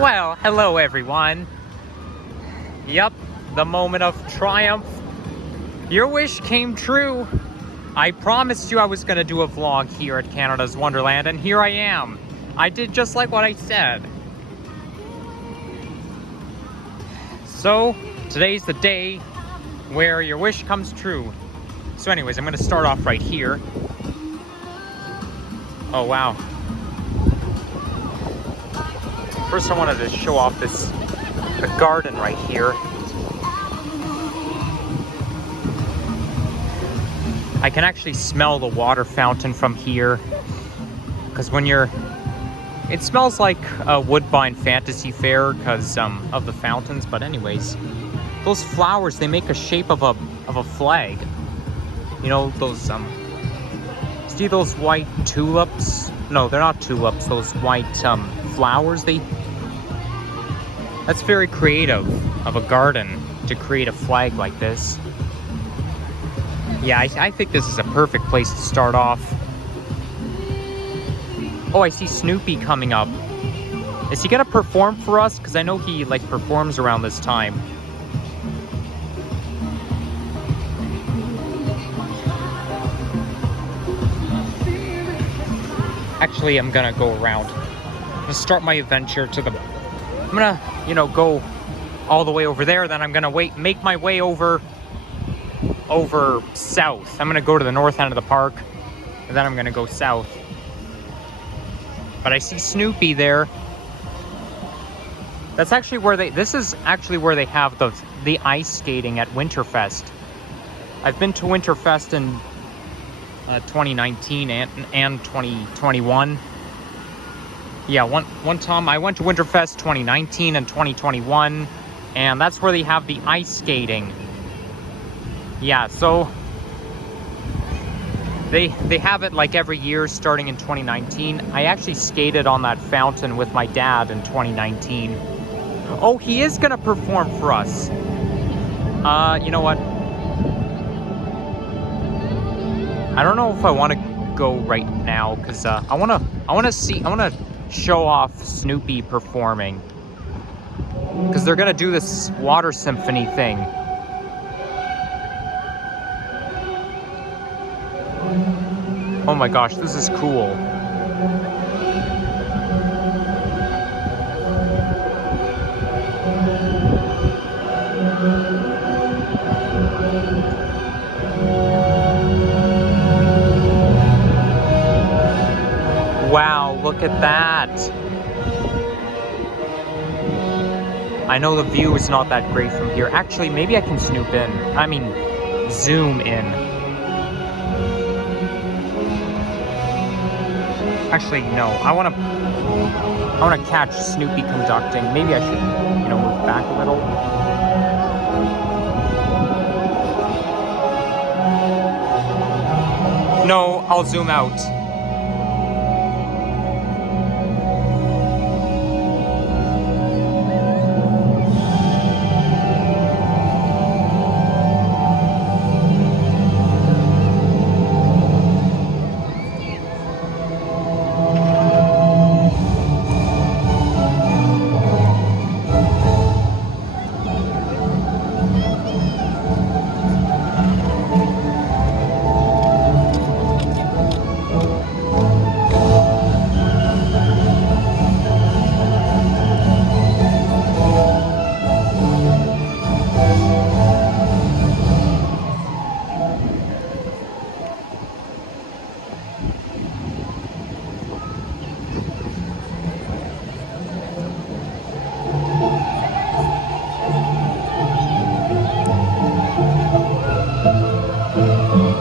Well, hello everyone. Yep, the moment of triumph. Your wish came true. I promised you I was going to do a vlog here at Canada's Wonderland, and here I am. I did just like what I said. So, today's the day where your wish comes true. So anyways, I'm going to start off right here. Oh, wow. First I wanted to show off the garden right here. I can actually smell the water fountain from here. Because it smells like a Woodbine Fantasy Fair because of the fountains. But anyways, those flowers, they make a shape of a flag. You know, those, see those white tulips? No, they're not tulips, those white flowers. That's very creative of a garden to create a flag like this. Yeah, I think this is a perfect place to start off. Oh, I see Snoopy coming up. Is he gonna perform for us? Because I know he performs around this time. Actually, I'm gonna go around. I'm gonna start my adventure I'm gonna, go all the way over there. Then I'm gonna make my way over south. I'm gonna go to the north end of the park, and then I'm gonna go south. But I see Snoopy there. This is actually where they have the ice skating at Winterfest. I've been to Winterfest in 2019 and 2021. Yeah, one time I went to Winterfest 2019 and 2021, and that's where they have the ice skating. Yeah, so they have it every year starting in 2019. I actually skated on that fountain with my dad in 2019. Oh, he is gonna perform for us. You know what? I don't know if I want to go right now because I want to show off Snoopy performing, because they're gonna do this water symphony thing. Oh my gosh, this is cool. Wow, look at that. I know the view is not that great from here. Actually, maybe I can zoom in. Actually, no. I want to catch Snoopy conducting. Maybe I should, move back a little. No, I'll zoom out.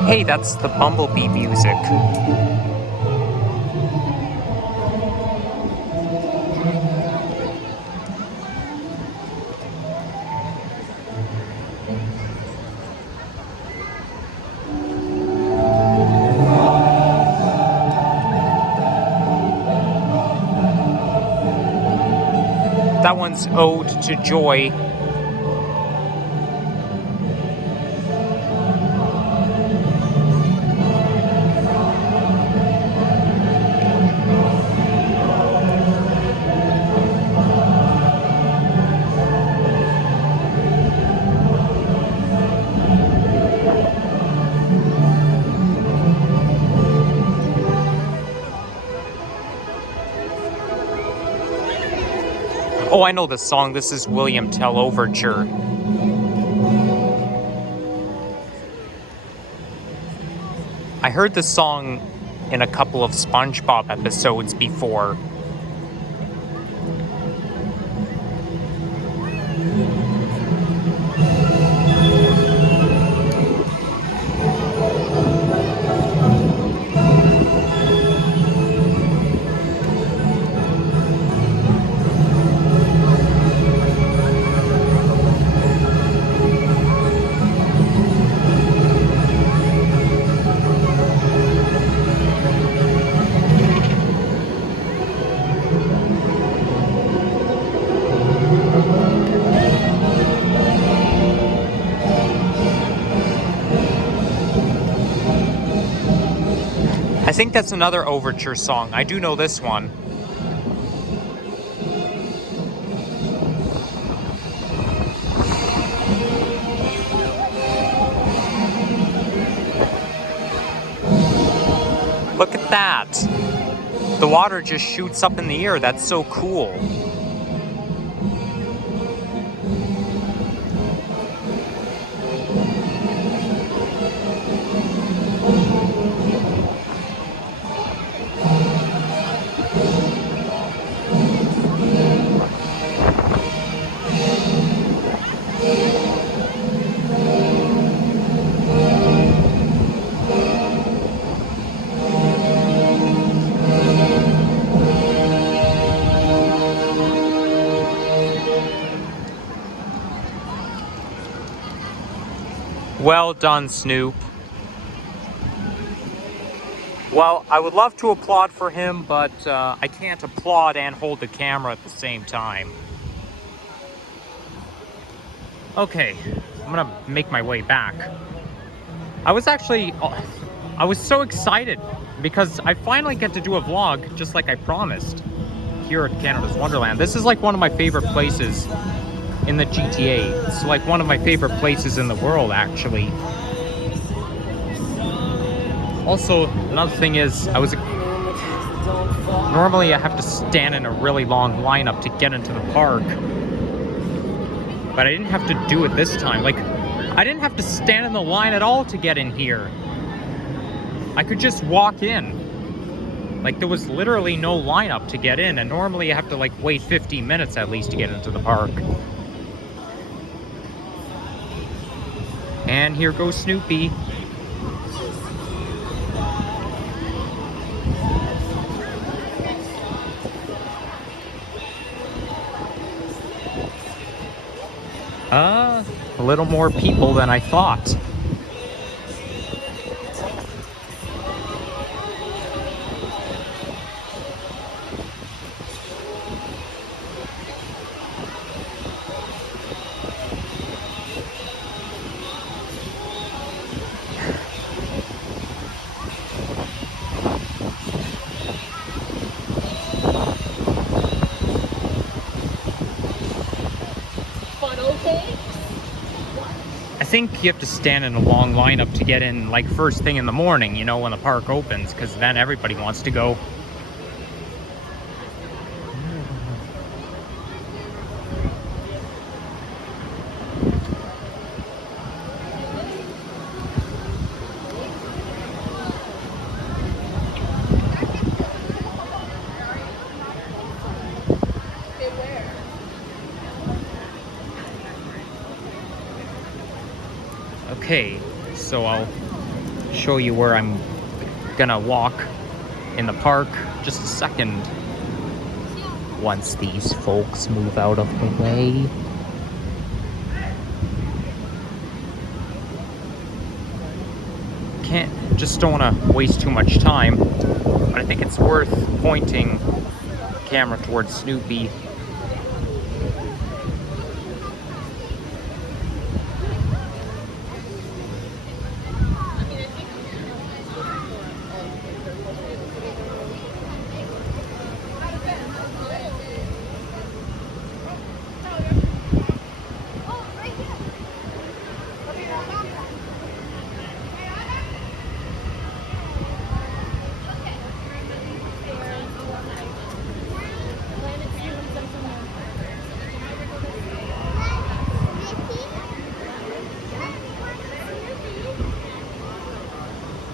Hey, that's the Bumblebee music. That one's Ode to Joy. Oh, I know this song. This is William Tell Overture. I heard this song in a couple of SpongeBob episodes before. I think that's another Overture song. I do know this one. Look at that. The water just shoots up in the air. That's so cool. Well done, Snoop. Well, I would love to applaud for him, but I can't applaud and hold the camera at the same time. Okay, I'm gonna make my way back. I was so excited because I finally get to do a vlog just like I promised here at Canada's Wonderland. This is like one of my favorite places in the GTA. It's like one of my favorite places in the world, actually. Also, another thing is, normally I have to stand in a really long lineup to get into the park, but I didn't have to do it this time. Like, I didn't have to stand in the line at all to get in here. I could just walk in. Like, there was literally no lineup to get in, and normally you have to like wait 15 minutes at least to get into the park. And here goes Snoopy. A little more people than I thought. I think you have to stand in a long lineup to get in, like, first thing in the morning, you know, when the park opens, because then everybody wants to go. Okay, so I'll show you where I'm gonna walk in the park just a second once these folks move out of the way. Just don't want to waste too much time, but I think it's worth pointing the camera towards Snoopy.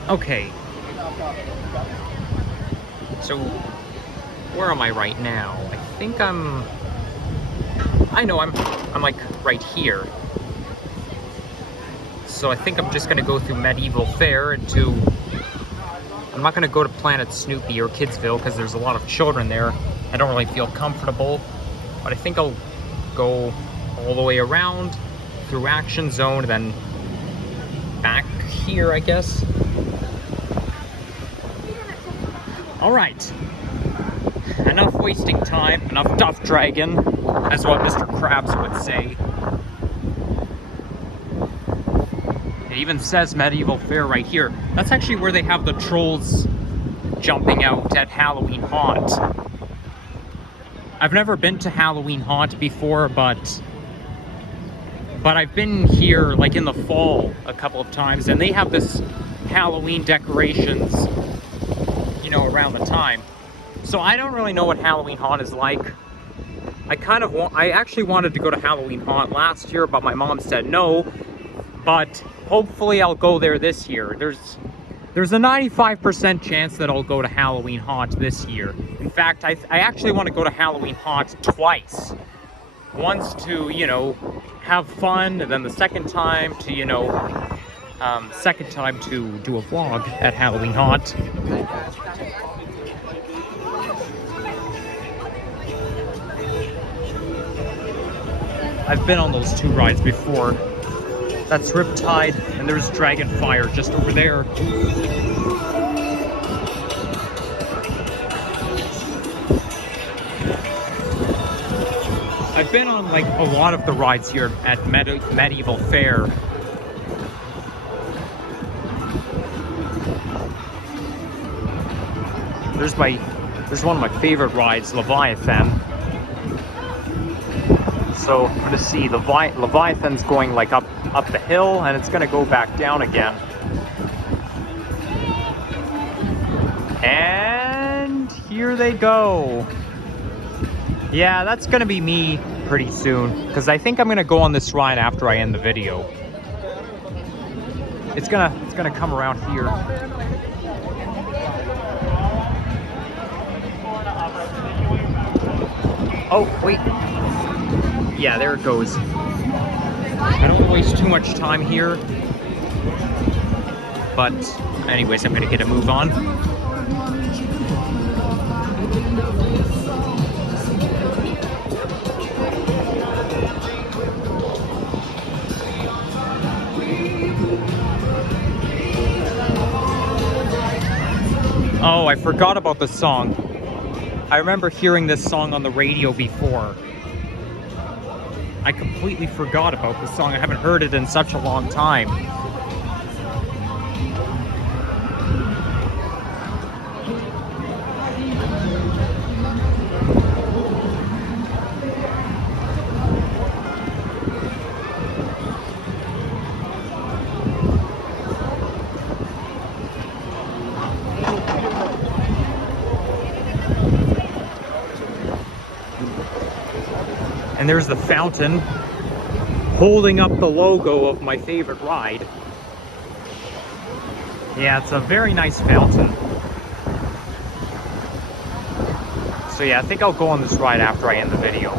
Okay. So, where am I right now? I think I'm like right here. So I think I'm just gonna go through Medieval Fair I'm not gonna go to Planet Snoopy or Kidsville because there's a lot of children there. I don't really feel comfortable, but I think I'll go all the way around through Action Zone, then back here, I guess. All right, enough wasting time, enough duff dragon, as what Mr. Krabs would say. It even says Medieval Fair right here. That's actually where they have the trolls jumping out at Halloween Haunt. I've never been to Halloween Haunt before, but I've been here like in the fall a couple of times, and they have this Halloween decorations, you know, around the time. So I don't really know what Halloween Haunt is like. I actually wanted to go to Halloween Haunt last year, but my mom said no. But hopefully I'll go there this year. There's a 95% chance that I'll go to Halloween Haunt this year. In fact, I actually want to go to Halloween Haunt twice. Once to, you know, have fun, and then the second time to, you know, do a vlog at Halloween Haunt. I've been on those two rides before. That's Riptide, and there's Dragonfire just over there. I've been on like a lot of the rides here at Medieval Fair. There's one of my favorite rides, Leviathan. So I'm gonna see Leviathan's going like up the hill, and it's gonna go back down again. And here they go. Yeah, that's gonna be me pretty soon, because I think I'm gonna go on this ride after I end the video. It's gonna come around here. Oh, wait. Yeah, there it goes. I don't want to waste too much time here. But anyways, I'm gonna get a move on. Oh, I forgot about the song. I remember hearing this song on the radio before. I completely forgot about the song. I haven't heard it in such a long time. And there's the fountain holding up the logo of my favorite ride. Yeah, it's a very nice fountain. So yeah, I think I'll go on this ride after I end the video.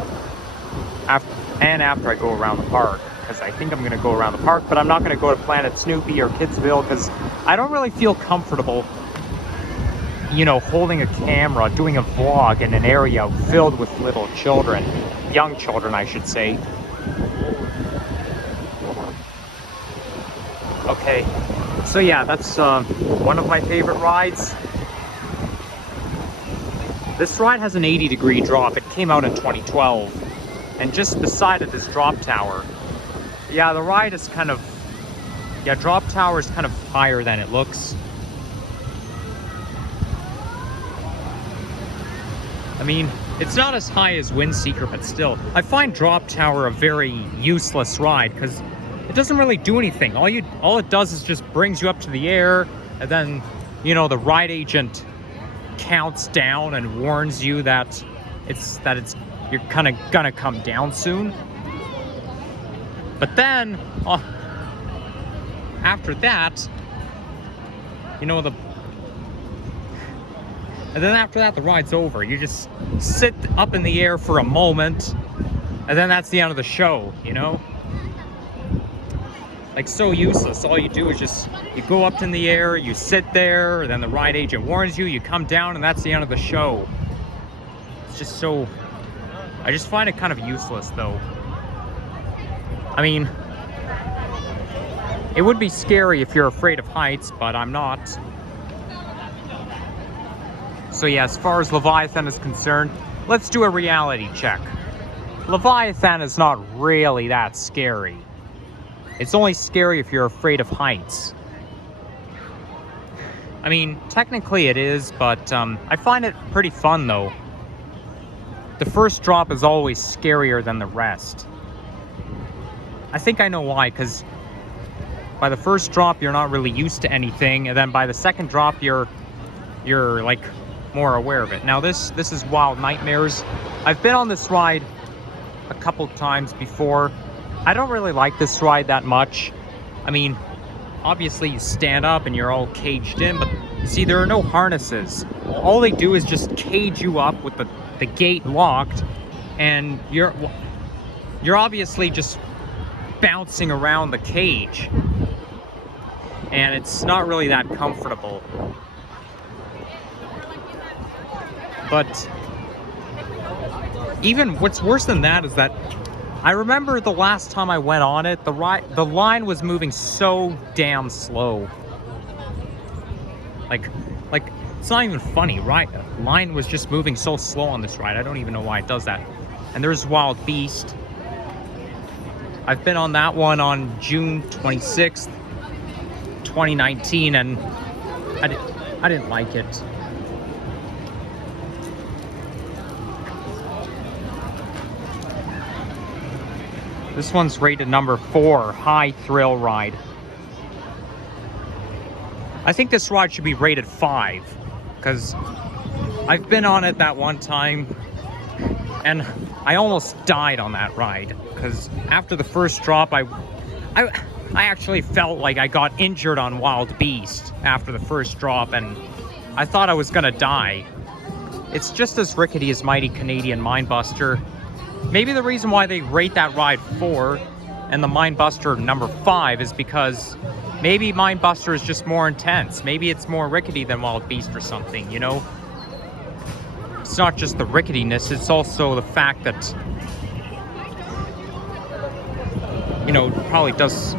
After I go around the park, because I think I'm going to go around the park, but I'm not going to go to Planet Snoopy or Kidsville, because I don't really feel comfortable, you know, holding a camera, doing a vlog in an area filled with little children. Young children, I should say. Okay, so yeah, that's one of my favorite rides. This ride has an 80-degree drop. It came out in 2012. And just beside it is Drop Tower. Yeah, the ride is kind of... Yeah, Drop Tower is kind of higher than it looks. I mean, it's not as high as Windseeker, but still. I find Drop Tower a very useless ride, because it doesn't really do anything. All it does is just brings you up to the air, and then, you know, the ride agent counts down and warns you that you're kind of gonna come down soon. But then, after that, you know, the... And then after that, the ride's over. You just sit up in the air for a moment, and then that's the end of the show, you know? Like, so useless. All you do is just, you go up in the air, you sit there, and then the ride agent warns you, you come down, and that's the end of the show. It's just so... I just find it kind of useless, though. I mean, it would be scary if you're afraid of heights, but I'm not. So yeah, as far as Leviathan is concerned, let's do a reality check. Leviathan is not really that scary. It's only scary if you're afraid of heights. I mean, technically it is, but I find it pretty fun though. The first drop is always scarier than the rest. I think I know why, because by the first drop you're not really used to anything, and then by the second drop you're like more aware of it. Now this is Wild Nightmares. I've been on this ride a couple times before. I don't really like this ride that much. I mean, obviously you stand up and you're all caged in, but see, there are no harnesses. All they do is just cage you up with the gate locked, and you're obviously just bouncing around the cage, and it's not really that comfortable. But even what's worse than that is that I remember the last time I went on it, the line was moving so damn slow. Like it's not even funny, right? The line was just moving so slow on this ride. I don't even know why it does that. And there's Wild Beast. I've been on that one on June 26th, 2019, and I didn't like it. This one's rated number 4, High Thrill Ride. I think this ride should be rated 5, because I've been on it that one time, and I almost died on that ride, because after the first drop, I actually felt like I got injured on Wild Beast after the first drop, and I thought I was gonna die. It's just as rickety as Mighty Canadian Mindbuster. Maybe the reason why they rate that ride 4 and the Mindbuster number 5 is because maybe Mindbuster is just more intense. Maybe it's more rickety than Wild Beast or something, you know? It's not just the ricketiness, it's also the fact that, you know, it probably does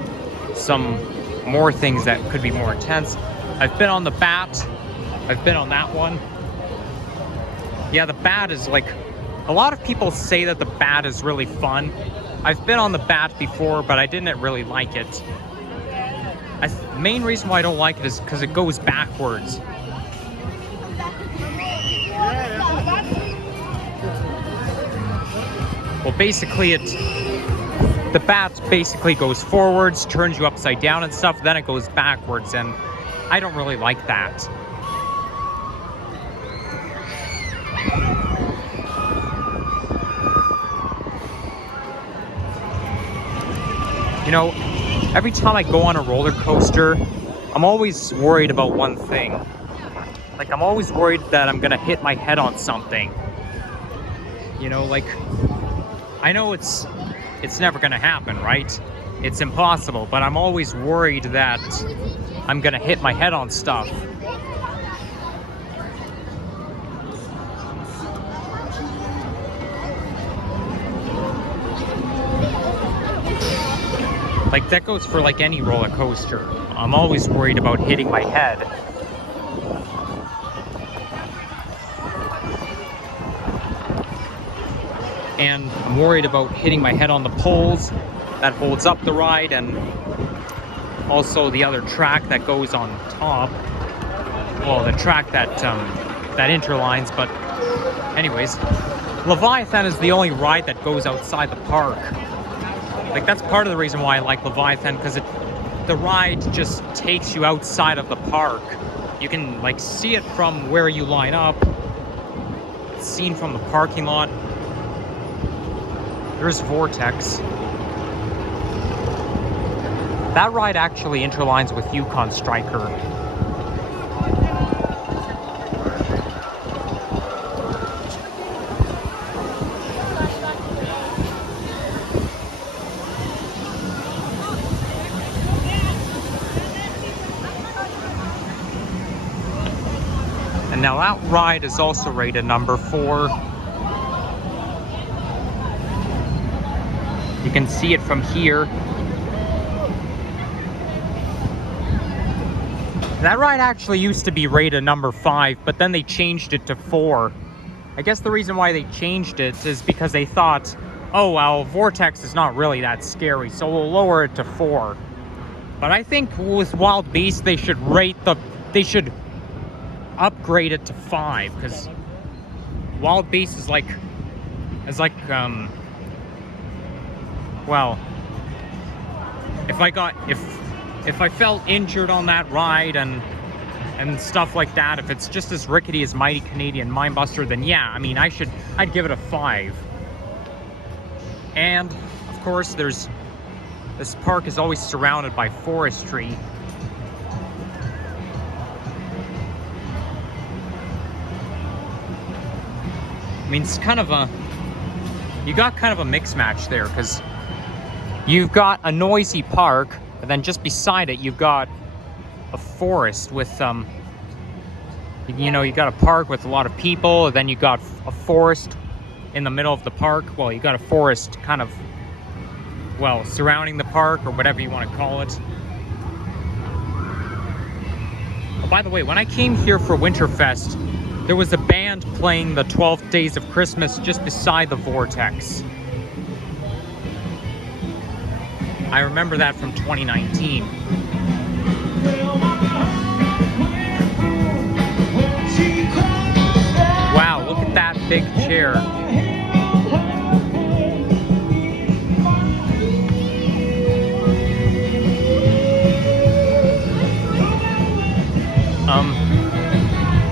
some more things that could be more intense. I've been on the Bat. I've been on that one. Yeah, the Bat is like... A lot of people say that the Bat is really fun. I've been on the Bat before, but I didn't really like it. The main reason why I don't like it is because it goes backwards. Well, basically the Bat basically goes forwards, turns you upside down and stuff, then it goes backwards, and I don't really like that. You know, every time I go on a roller coaster, I'm always worried about one thing. Like, I'm always worried that I'm gonna hit my head on something. You know, like, I know it's never gonna happen, right? It's impossible, but I'm always worried that I'm gonna hit my head on stuff. Like, that goes for like any roller coaster. I'm always worried about hitting my head. And I'm worried about hitting my head on the poles that holds up the ride, and also the other track that goes on top. Well, the track that interlines, but anyways, Leviathan is the only ride that goes outside the park. Like, that's part of the reason why I like Leviathan, because the ride just takes you outside of the park. You can, like, see it from where you line up. It's seen from the parking lot. There's Vortex. That ride actually interlines with Yukon Striker. Now that ride is also rated number 4. You can see it from here. That ride actually used to be rated number 5, but then they changed it to 4. I guess the reason why they changed it is because they thought, oh, well, Vortex is not really that scary, so we'll lower it to 4. But I think with Wild Beast, they should upgrade it to 5, because Wild Beast is like, well, if I felt injured on that ride and stuff like that, if it's just as rickety as Mighty Canadian Mindbuster, then yeah, I mean, I'd give it a 5. And of course, this park is always surrounded by forestry. I mean, it's kind of you got kind of a mix match there, because you've got a noisy park, and then just beside it, you've got a forest with, you know, you got a park with a lot of people, and then you got a forest in the middle of the park. Well, you got a forest kind of, well, surrounding the park, or whatever you want to call it. Oh, by the way, when I came here for Winterfest, there was a band playing the 12 Days of Christmas just beside the Vortex. I remember that from 2019. Wow, look at that big chair.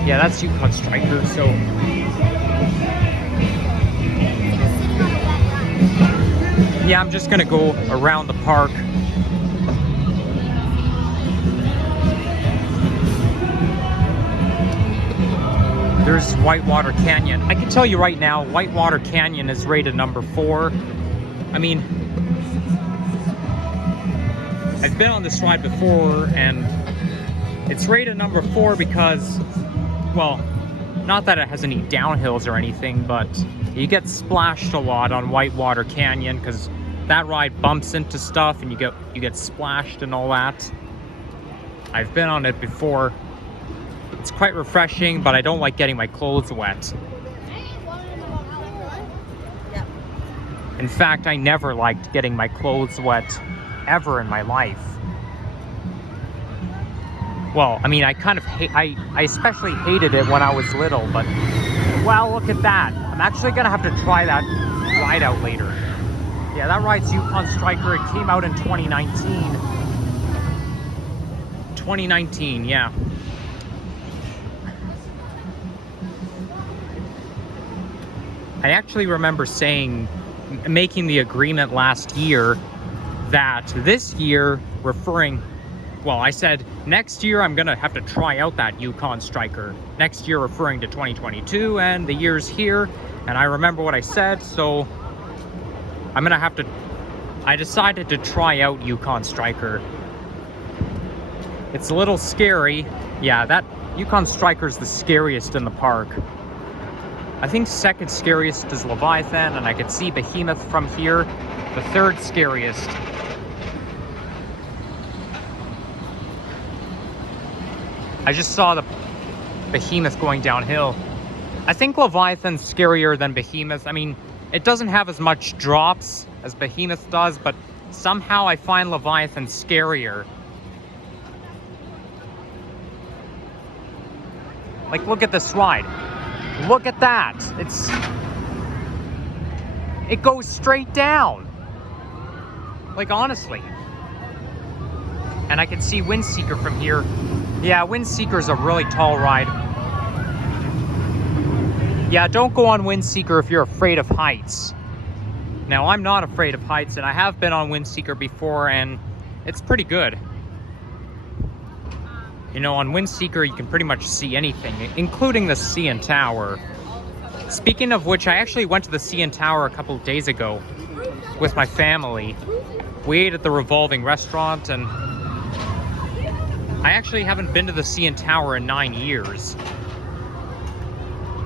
Yeah, that's Yukon Striker, so... Yeah, I'm just gonna go around the park. There's Whitewater Canyon. I can tell you right now, Whitewater Canyon is rated number 4. I mean, I've been on this ride before, and it's rated number 4 because, well, not that it has any downhills or anything, but you get splashed a lot on Whitewater Canyon, because that ride bumps into stuff and you get splashed and all that. I've been on it before. It's quite refreshing, but I don't like getting my clothes wet. In fact, I never liked getting my clothes wet ever in my life. Well, I mean, I especially hated it when I was little, but wow, look at that. I'm actually gonna have to try that ride out later. Yeah, that ride's Yukon Striker. It came out in 2019. 2019, yeah. I actually remember making the agreement last year that this year, well, I said next year I'm gonna have to try out that Yukon Striker. Next year referring to 2022, and the year's here, and I remember what I said, so I decided to try out Yukon Striker. It's a little scary. Yeah, that Yukon Striker's the scariest in the park. I think second scariest is Leviathan, and I could see Behemoth from here. The third scariest. I just saw the Behemoth going downhill. I think Leviathan's scarier than Behemoth. I mean, it doesn't have as much drops as Behemoth does, but somehow I find Leviathan scarier. Like, look at this ride. Look at that. It goes straight down. Like, honestly. And I can see Windseeker from here. Yeah, Windseeker's a really tall ride. Yeah, don't go on Windseeker if you're afraid of heights. Now, I'm not afraid of heights, and I have been on Windseeker before, and it's pretty good. You know, on Windseeker, you can pretty much see anything, including the CN Tower. Speaking of which, I actually went to the CN Tower a couple of days ago with my family. We ate at the Revolving Restaurant, and I actually haven't been to the CN Tower in 9 years.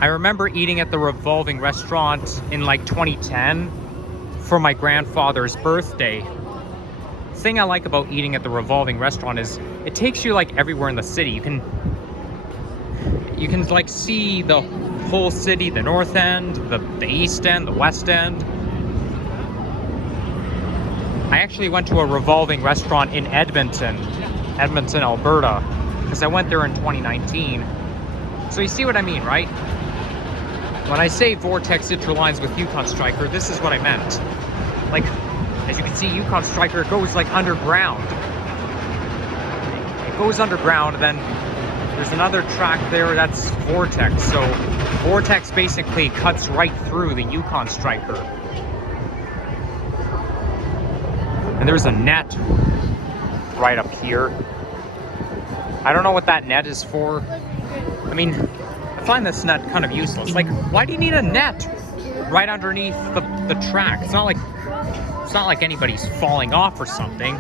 I remember eating at the revolving restaurant in like 2010 for my grandfather's birthday. The thing I like about eating at the revolving restaurant is it takes you like everywhere in the city. You can like see the whole city, the north end, the east end, the west end. I actually went to a revolving restaurant in Edmonton, Alberta, because I went there in 2019. So you see what I mean, right? When I say vortex interlines with Yukon Striker, this is what I meant. Like, as you can see, Yukon Striker goes like underground. It goes underground, and then there's another track there that's vortex. So vortex basically cuts right through the Yukon Striker. And there's a net right up here. I don't know what that net is for. I mean, I find this net kind of useless. Like, why do you need a net right underneath the track? It's not like anybody's falling off or something.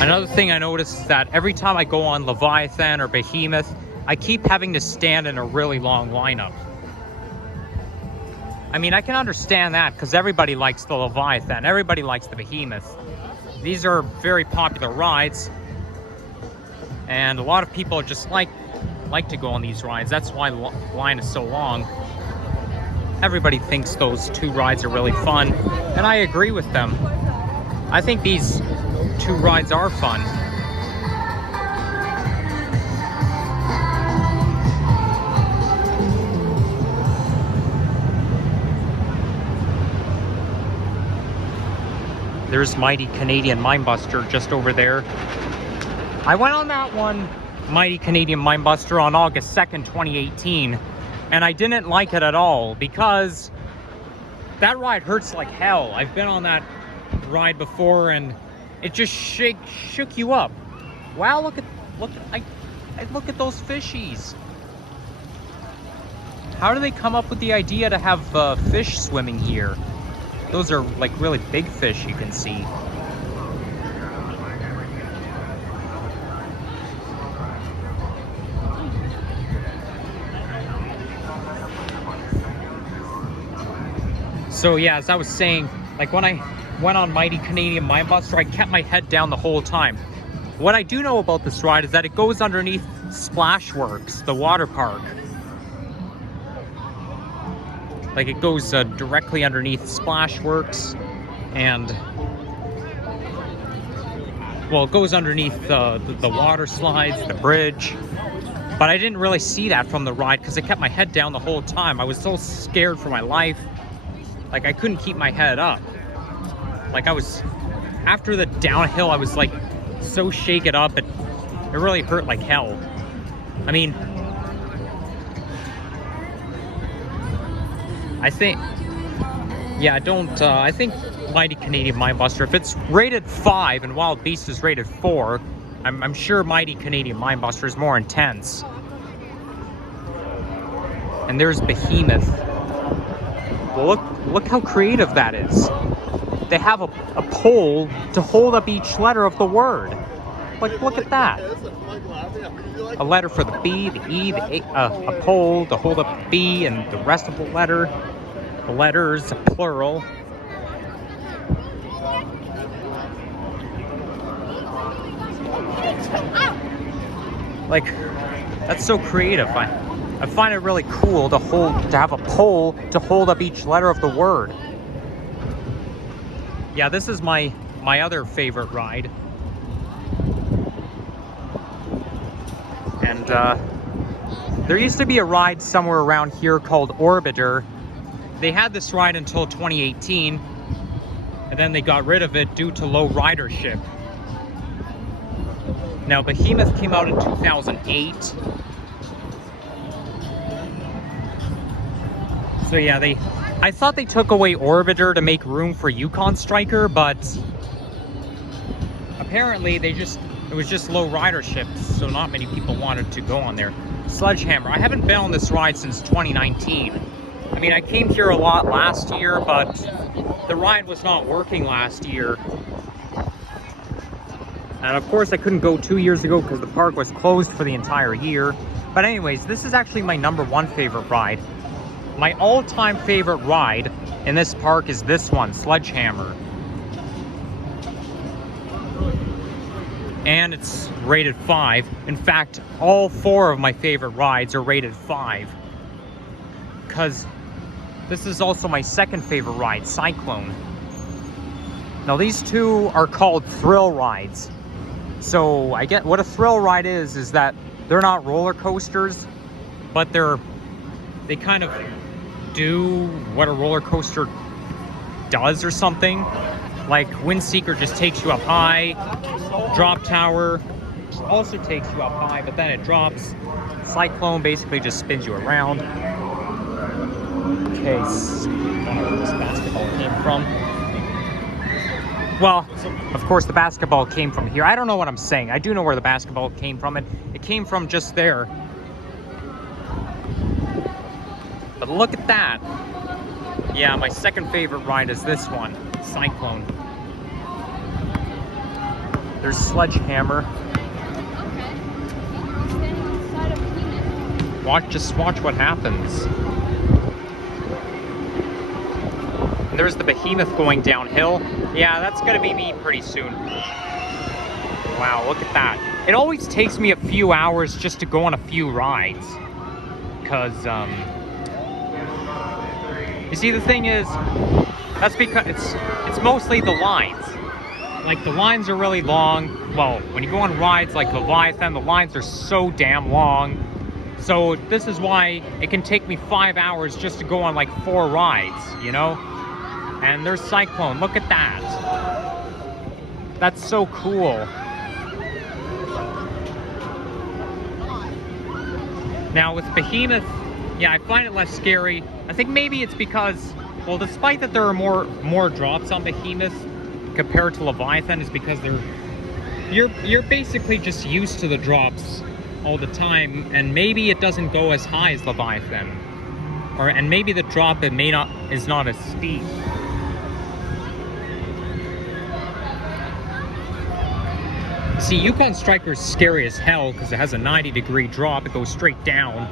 Another thing I noticed is that every time I go on Leviathan or Behemoth, I keep having to stand in a really long lineup. I mean, I can understand that because everybody likes the Leviathan, everybody likes the Behemoth. These are very popular rides, and a lot of people just like to go on these rides. That's why the line is so long. Everybody thinks those two rides are really fun, and I agree with them. I think these two rides are fun. There's Mighty Canadian Mindbuster just over there. I went on that one, Mighty Canadian Mindbuster, on August 2nd, 2018, and I didn't like it at all because that ride hurts like hell. I've been on that ride before and it just shook you up. Wow, look at those fishies. How do they come up with the idea to have fish swimming here? Those are like really big fish you can see. So yeah, as I was saying, like when I went on Mighty Canadian Mindbuster, I kept my head down the whole time. What I do know about this ride is that it goes underneath Splashworks, the water park. Like it goes directly underneath Splashworks, and well, it goes underneath the water slides, the bridge. But I didn't really see that from the ride because I kept my head down the whole time. I was so scared for my life. Like I couldn't keep my head up. Like I was, after the downhill, I was like so shaken up, it really hurt like hell. I mean, I think, yeah, I think Mighty Canadian Mindbuster, if it's rated 5 and Wild Beast is rated 4, I'm sure Mighty Canadian Mindbuster is more intense. And there's Behemoth. Well, look how creative that is. They have a pole to hold up each letter of the word. Like, look at that. A letter for the B, the E, the A, a pole to hold up the B and the rest of the letter. The letters, plural. Like, that's so creative. I find it really cool to have a pole to hold up each letter of the word. Yeah, this is my other favorite ride. And there used to be a ride somewhere around here called Orbiter. They had this ride until 2018, and then they got rid of it due to low ridership. Now, Behemoth came out in 2008. So yeah, I thought they took away Orbiter to make room for Yukon Striker, but apparently it was just low ridership, so not many people wanted to go on there. Sledge Hammer. I haven't been on this ride since 2019. I mean, I came here a lot last year, but the ride was not working last year. And of course, I couldn't go 2 years ago because the park was closed for the entire year. But anyways, this is actually my #1 favorite ride. My all-time favorite ride in this park is this one, Sledge Hammer. And it's rated 5. In fact, all 4 of my favorite rides are rated 5. Because this is also my second favorite ride, Psyclone. Now these two are called thrill rides. So I get what a thrill ride is that they're not roller coasters, but they kind of do what a roller coaster does or something. Like Windseeker just takes you up high, Drop Tower also takes you up high, but then it drops. Psyclone basically just spins you around. Okay, so I don't know where this basketball came from. Well, of course the basketball came from here. I don't know what I'm saying. I do know where the basketball came from. It came from just there. But look at that. Yeah, my second favorite ride is this one, Psyclone. There's Sledge Hammer. Just watch what happens. There's the Behemoth going downhill. Yeah, that's gonna be me pretty soon. Wow, look at that. It always takes me a few hours just to go on a few rides. Cause, you see, the thing is, that's because it's mostly the lines. Like, the lines are really long. Well, when you go on rides like Leviathan, the lines are so damn long. So this is why it can take me 5 hours just to go on like 4 rides, you know? And there's Psyclone, look at that. That's so cool. Now with Behemoth, yeah, I find it less scary. I think maybe it's because, well, despite that there are more drops on Behemoth compared to Leviathan, is because you're basically just used to the drops all the time, and maybe it doesn't go as high as Leviathan, and maybe the drop is not as steep. See, Yukon Striker is scary as hell because it has a 90-degree drop. It goes straight down.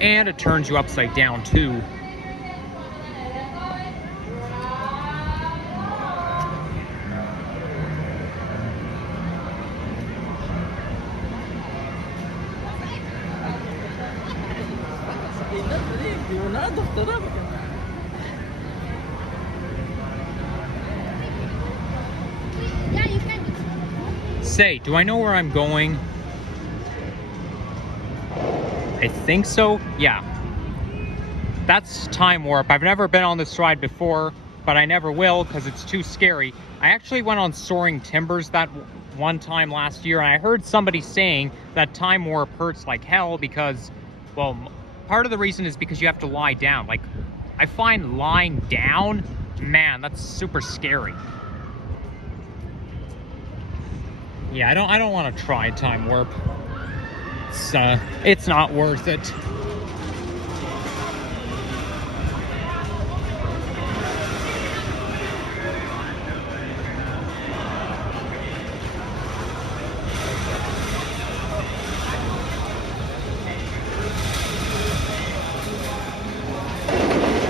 And it turns you upside down too. Say, do I know where I'm going? I think so. Yeah. That's Time Warp. I've never been on this ride before, but I never will because it's too scary. I actually went on Soaring Timbers that one time last year, and I heard somebody saying that Time Warp hurts like hell because, well, part of the reason is because you have to lie down. Like, I find lying down, man, that's super scary. Yeah, I don't want to try Time Warp. It's not worth it.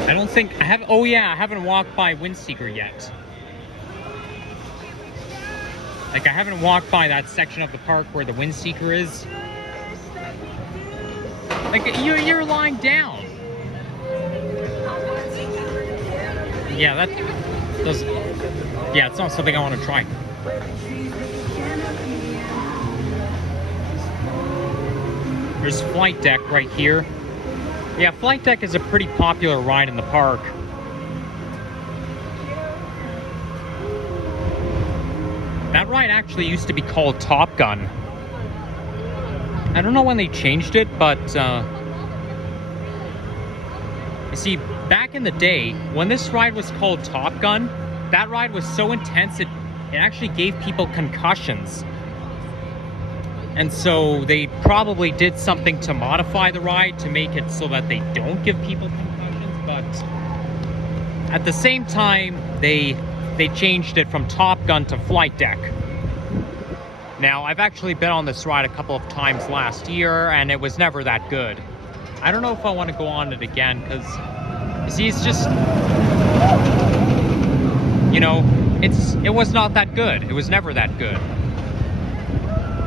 I don't think I have. Oh yeah, I haven't walked by Windseeker yet. Like, I haven't walked by that section of the park where the Windseeker is. Like, you're lying down. Yeah, that does. Yeah, it's not something I want to try. There's Flight Deck right here. Yeah, Flight Deck is a pretty popular ride in the park. That ride actually used to be called Top Gun. I don't know when they changed it, but you see, back in the day, when this ride was called Top Gun, that ride was so intense it actually gave people concussions. And so they probably did something to modify the ride to make it so that they don't give people concussions, but at the same time, they changed it from Top Gun to flight deck. Now, I've actually been on this ride a couple of times last year, and it was never that good. I don't know if I want to go on it again, because, you see, it's just, you know, it was not that good. It was never that good.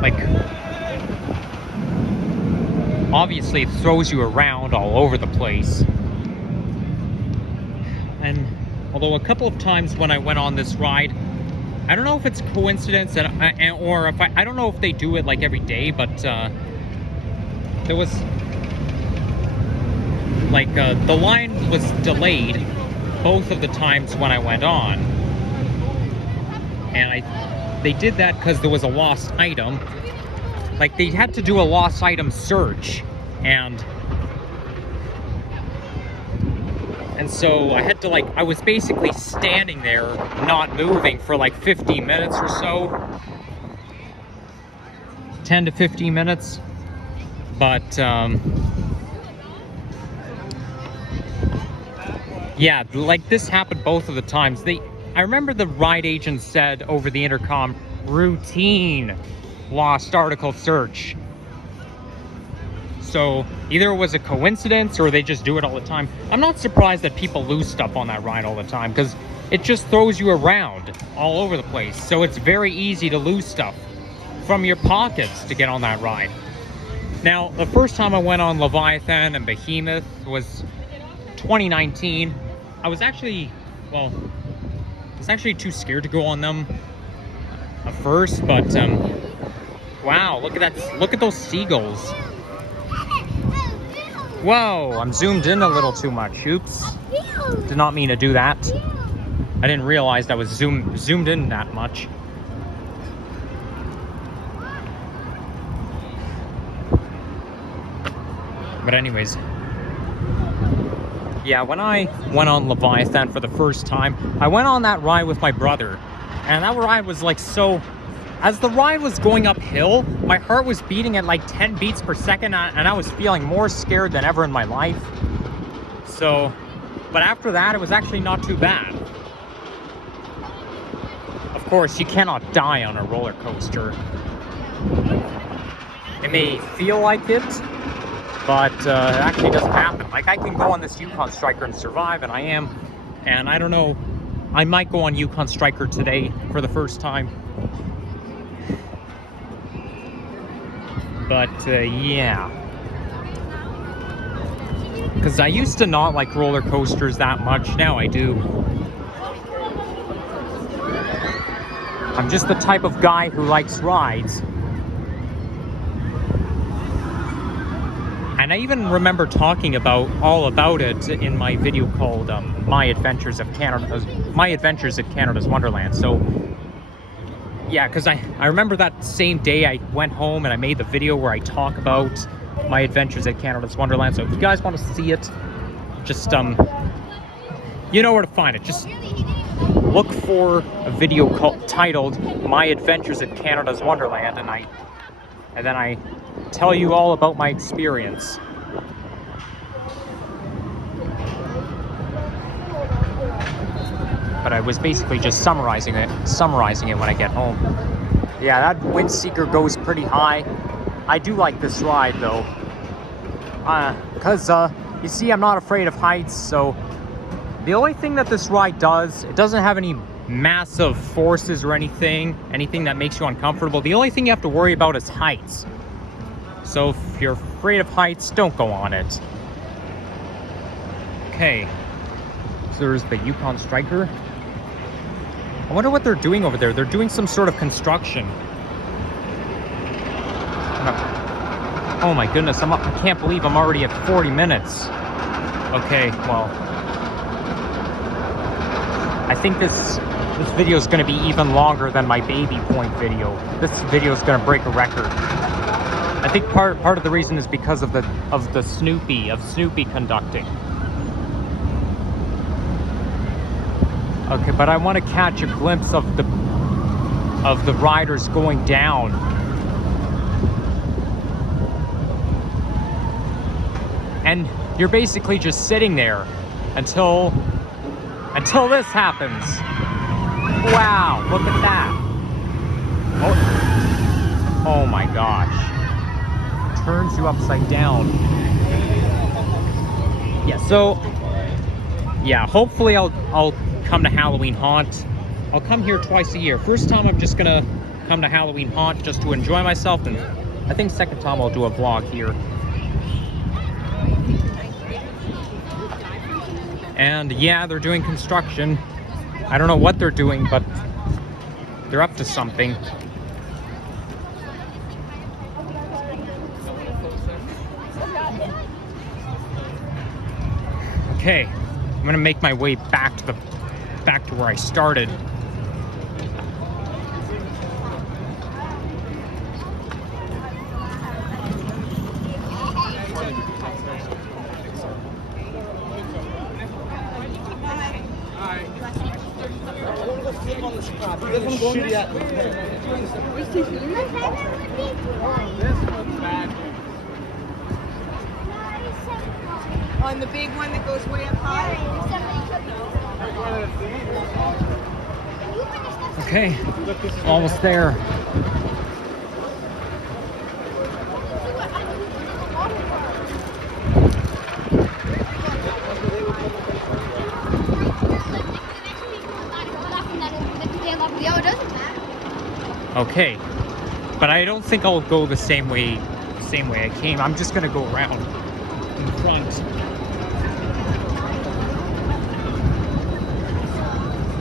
Like, obviously it throws you around all over the place. And although a couple of times when I went on this ride, I don't know if it's coincidence or if I don't know if they do it like every day, but there was like the line was delayed both of the times when I went on, and they did that because there was a lost item. Like, they had to do a lost item search, and so I had to, like, I was basically standing there not moving for like 15 minutes or so, 10 to 15 minutes. But yeah, like, this happened both of the times. I remember the ride agent said over the intercom, routine lost article search. So either it was a coincidence or they just do it all the time. I'm not surprised that people lose stuff on that ride all the time, because it just throws you around all over the place. So it's very easy to lose stuff from your pockets to get on that ride. Now, the first time I went on Leviathan and Behemoth was 2019. I was actually too scared to go on them at first, but wow, look at that. Look at those seagulls. Whoa, I'm zoomed in a little too much. Oops. Did not mean to do that. I didn't realize I was zoomed in that much. But anyways, yeah, when I went on Leviathan for the first time, I went on that ride with my brother. And that ride was like so... As the ride was going uphill, my heart was beating at like 10 beats per second, and I was feeling more scared than ever in my life. So, but after that, it was actually not too bad. Of course, you cannot die on a roller coaster. It may feel like it, but it actually doesn't happen. Like, I can go on this Yukon Striker and survive, and I am. And I don't know, I might go on Yukon Striker today for the first time. But yeah, because I used to not like roller coasters that much. Now I do. I'm just the type of guy who likes rides. And I even remember talking all about it in my video called My Adventures at Canada's Wonderland. So yeah, because I remember that same day I went home and I made the video where I talk about my adventures at Canada's Wonderland. So if you guys want to see it, just you know where to find it. Just look for a video titled My Adventures at Canada's Wonderland, and then I tell you all about my experience. But I was basically just summarizing it when I get home. Yeah, that wind seeker goes pretty high. I do like this ride though, because you see, I'm not afraid of heights. So the only thing that this ride does, it doesn't have any massive forces or anything that makes you uncomfortable. The only thing you have to worry about is heights. So if you're afraid of heights, don't go on it. Okay, so there's the Yukon Striker. I wonder what they're doing over there. They're doing some sort of construction. Oh my goodness, I can't believe I'm already at 40 minutes. Okay, well, I think this video is going to be even longer than my baby point video. This video is going to break a record. I think part of the reason is because of the Snoopy conducting. Okay, but I want to catch a glimpse of the riders going down. And you're basically just sitting there until this happens. Wow, look at that. Oh my gosh. Turns you upside down. Yeah, so yeah, hopefully I'll come to Halloween Haunt. I'll come here twice a year. First time I'm just gonna come to Halloween Haunt just to enjoy myself, and I think second time I'll do a vlog here. And yeah, they're doing construction. I don't know what they're doing, but they're up to something. Okay, I'm gonna make my way back to where I started. On the big one that goes way up high. Okay, almost there. Okay, but I don't think I'll go the same way I came. I'm just gonna go around in front.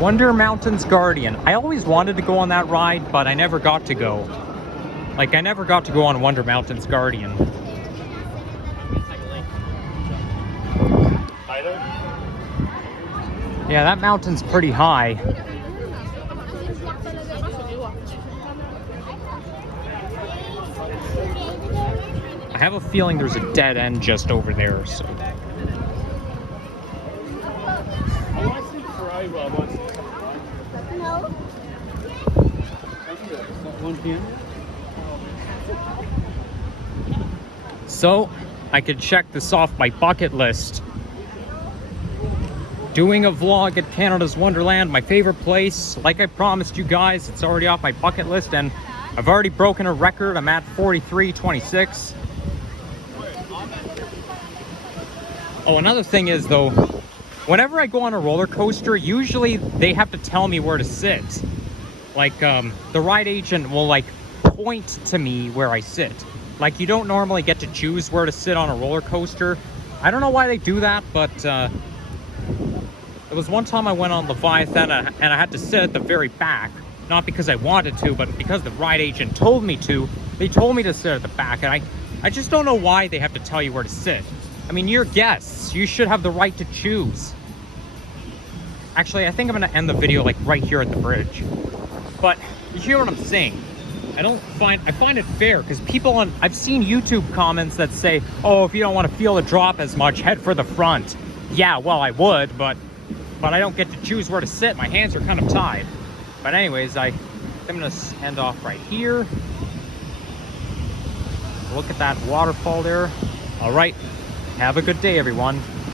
Wonder Mountain's Guardian. I always wanted to go on that ride, but I never got to go. Like, I never got to go on Wonder Mountain's Guardian. Yeah, that mountain's pretty high. I have a feeling there's a dead end just over there, so. So, I could check this off my bucket list. Doing a vlog at Canada's Wonderland, my favorite place. Like I promised you guys, it's already off my bucket list, and I've already broken a record. I'm at 43.26. Oh, another thing is though, whenever I go on a roller coaster, usually they have to tell me where to sit. Like, the ride agent will like point to me where I sit. Like, you don't normally get to choose where to sit on a roller coaster. I don't know why they do that, but it was one time I went on Leviathan and I had to sit at the very back. Not because I wanted to, but because the ride agent told me to. They told me to sit at the back, and I just don't know why they have to tell you where to sit. I mean, you're guests. You should have the right to choose. Actually, I think I'm gonna end the video like right here at the bridge. But you hear what I'm saying? I find it fair, because I've seen YouTube comments that say, oh, if you don't want to feel the drop as much, head for the front. Yeah, well, I would, but I don't get to choose where to sit. My hands are kind of tied. But anyways, I'm gonna end off right here. Look at that waterfall there. All right, have a good day, everyone.